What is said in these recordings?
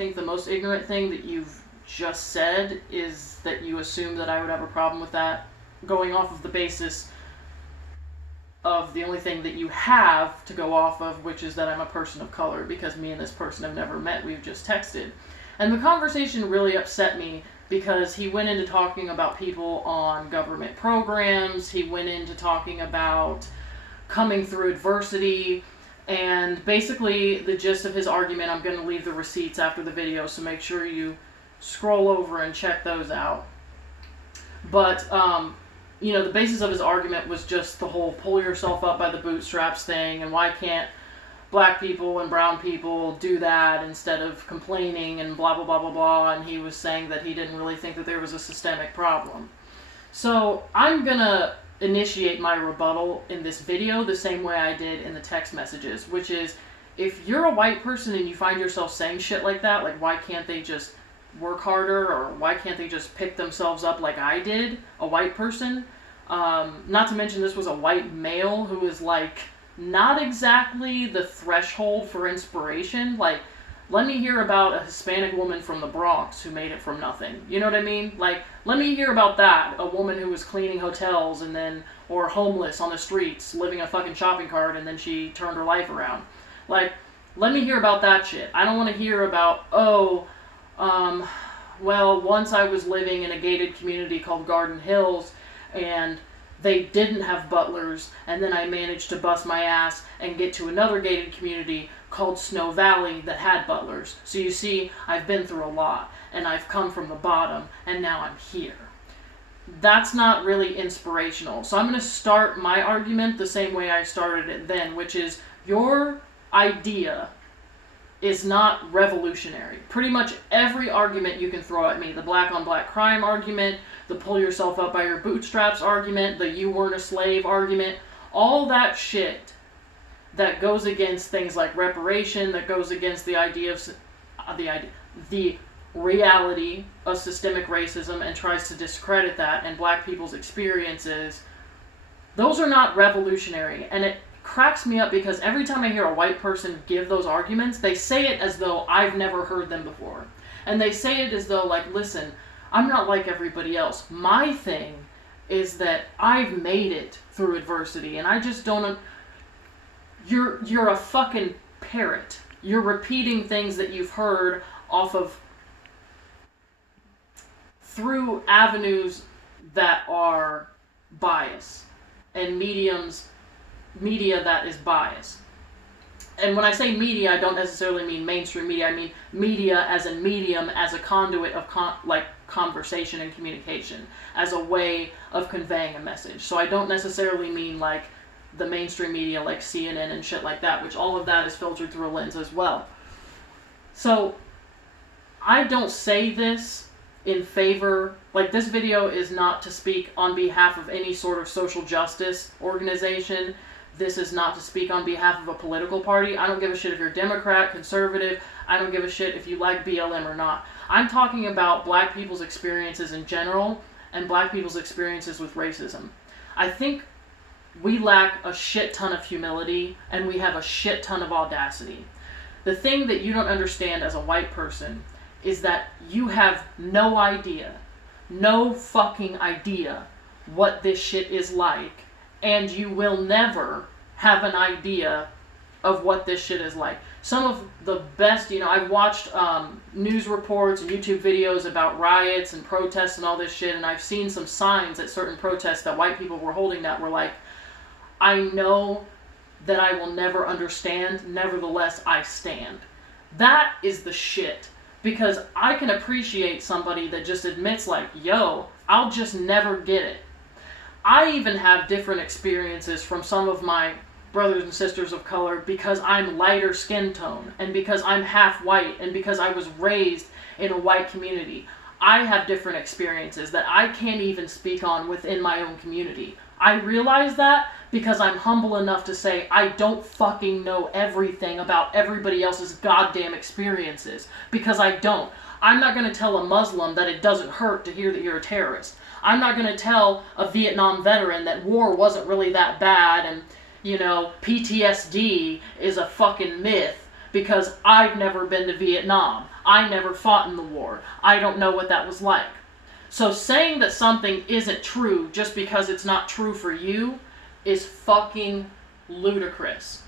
think the most ignorant thing that you've just said is that you assume that I would have a problem with that, going off of the basis of the only thing that you have to go off of, which is that I'm a person of color, because me and this person have never met, we've just texted. And the conversation really upset me because he went into talking about people on government programs, he went into talking about coming through adversity, and basically the gist of his argument, I'm going to leave the receipts after the video, so make sure you scroll over and check those out. But, you know, the basis of his argument was just the whole pull yourself up by the bootstraps thing, and why can't black people and brown people do that instead of complaining and blah, blah, blah, blah, blah, and he was saying that he didn't really think that there was a systemic problem. So I'm gonna initiate my rebuttal in this video the same way I did in the text messages, which is, if you're a white person and you find yourself saying shit like that, like why can't they just work harder, or why can't they just pick themselves up like I did, a white person, not to mention this was a white male who was like not exactly the threshold for inspiration. Like, let me hear about a Hispanic woman from the Bronx who made it from nothing. You know what I mean? Like, let me hear about that. A woman who was cleaning hotels and then, or homeless on the streets, living a fucking shopping cart, and then she turned her life around. Like, let me hear about that shit. I don't want to hear about, well, once I was living in a gated community called Garden Hills, and they didn't have butlers, and then I managed to bust my ass and get to another gated community called Snow Valley that had butlers. So you see, I've been through a lot, and I've come from the bottom, and now I'm here. That's not really inspirational. So I'm going to start my argument the same way I started it then, which is, your idea is not revolutionary. Pretty much every argument you can throw at me, the black on black crime argument, the pull yourself up by your bootstraps argument, the you weren't a slave argument, all that shit that goes against things like reparation, that goes against the idea of the reality of systemic racism and tries to discredit that and black people's experiences, those are not revolutionary. And it cracks me up because every time I hear a white person give those arguments, they say it as though I've never heard them before. And they say it as though, like, listen, I'm not like everybody else. My thing is that I've made it through adversity, and I just don't... You're a fucking parrot. You're repeating things that you've heard off of... through avenues that are biased, and media that is biased. And when I say media, I don't necessarily mean mainstream media. I mean media as a medium, as a conduit of conversation and communication, as a way of conveying a message. So I don't necessarily mean like the mainstream media like CNN and shit like that, which all of that is filtered through a lens as well. So I don't say this in favor, like, this video is not to speak on behalf of any sort of social justice organization. This is not to speak on behalf of a political party. I don't give a shit if you're Democrat, conservative. I don't give a shit if you like BLM or not. I'm talking about black people's experiences in general and black people's experiences with racism. I think we lack a shit ton of humility and we have a shit ton of audacity. The thing that you don't understand as a white person is that you have no idea, no fucking idea what this shit is like, and you will never have an idea of what this shit is like. Some of the best, I've watched news reports and YouTube videos about riots and protests and all this shit, and I've seen some signs at certain protests that white people were holding that were like, I know that I will never understand, nevertheless I stand. That is the shit. Because I can appreciate somebody that just admits like, yo, I'll just never get it. I even have different experiences from some of my brothers and sisters of color because I'm lighter skin tone and because I'm half white and because I was raised in a white community. I have different experiences that I can't even speak on within my own community. I realize that because I'm humble enough to say I don't fucking know everything about everybody else's goddamn experiences. Because I don't. I'm not going to tell a Muslim that it doesn't hurt to hear that you're a terrorist. I'm not going to tell a Vietnam veteran that war wasn't really that bad and, PTSD is a fucking myth because I've never been to Vietnam. I never fought in the war. I don't know what that was like. So saying that something isn't true just because it's not true for you is fucking ludicrous.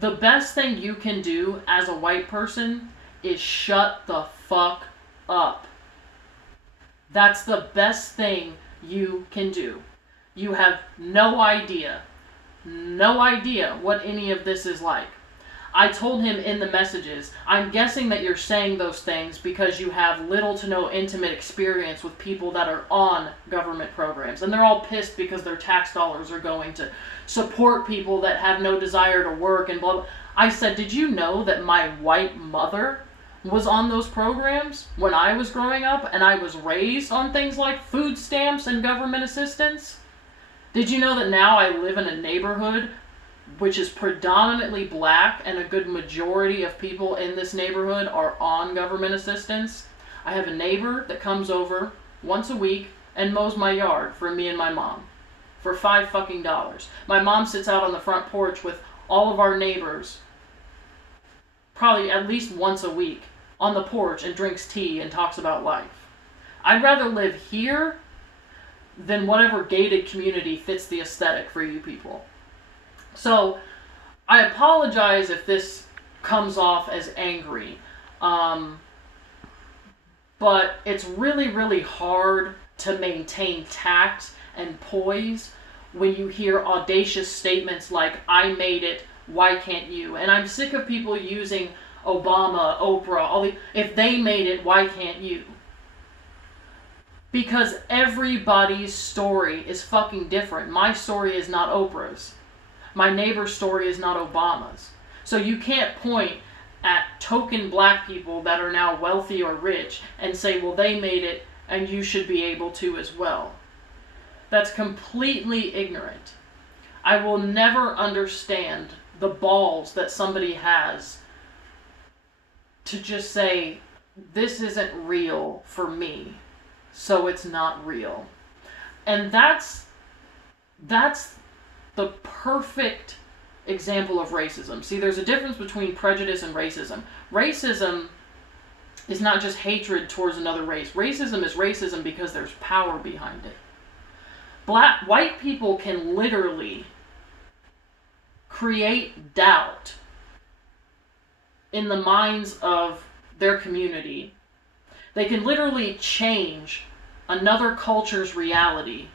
The best thing you can do as a white person is shut the fuck up. That's the best thing you can do. You have no idea what any of this is like. I told him in the messages, I'm guessing that you're saying those things because you have little to no intimate experience with people that are on government programs. And they're all pissed because their tax dollars are going to support people that have no desire to work and blah, blah. I said, did you know that my white mother was on those programs when I was growing up and I was raised on things like food stamps and government assistance? Did you know that now I live in a neighborhood which is predominantly black, and a good majority of people in this neighborhood are on government assistance? I have a neighbor that comes over once a week and mows my yard for me and my mom for $5 fucking. My mom sits out on the front porch with all of our neighbors probably at least once a week on the porch and drinks tea and talks about life. I'd rather live here than whatever gated community fits the aesthetic for you people. So, I apologize if this comes off as angry, but it's really, really hard to maintain tact and poise when you hear audacious statements like, I made it, why can't you? And I'm sick of people using Obama, Oprah, if they made it, why can't you? Because everybody's story is fucking different. My story is not Oprah's. My neighbor's story is not Obama's. So you can't point at token black people that are now wealthy or rich and say, well, they made it and you should be able to as well. That's completely ignorant. I will never understand the balls that somebody has to just say, this isn't real for me, so it's not real. And that's the perfect example of racism. See, there's a difference between prejudice and racism. Racism is not just hatred towards another race. Racism is racism because there's power behind it. White people can literally create doubt in the minds of their community. They can literally change another culture's reality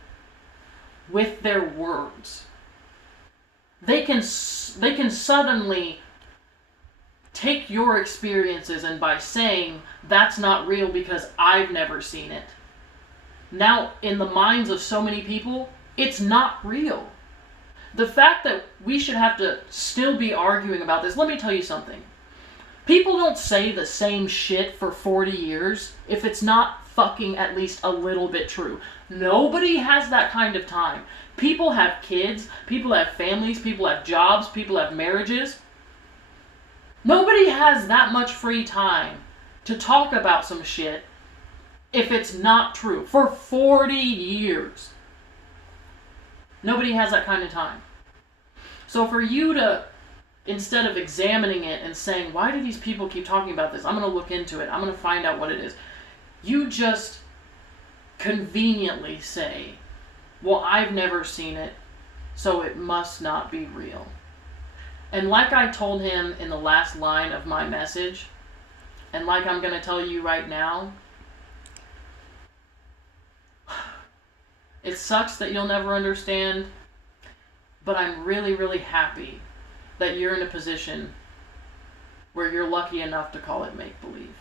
with their words. They can suddenly take your experiences and by saying, that's not real because I've never seen it. Now, in the minds of so many people, it's not real. The fact that we should have to still be arguing about this, let me tell you something. People don't say the same shit for 40 years if it's not fucking at least a little bit true. Nobody has that kind of time. People have kids, people have families, people have jobs, people have marriages. Nobody has that much free time to talk about some shit if it's not true. For 40 years. Nobody has that kind of time. So for you to, instead of examining it and saying, why do these people keep talking about this? I'm going to look into it. I'm going to find out what it is. You just conveniently say, well, I've never seen it, so it must not be real. And like I told him in the last line of my message, and like I'm going to tell you right now, it sucks that you'll never understand, but I'm really, really happy that you're in a position where you're lucky enough to call it make-believe.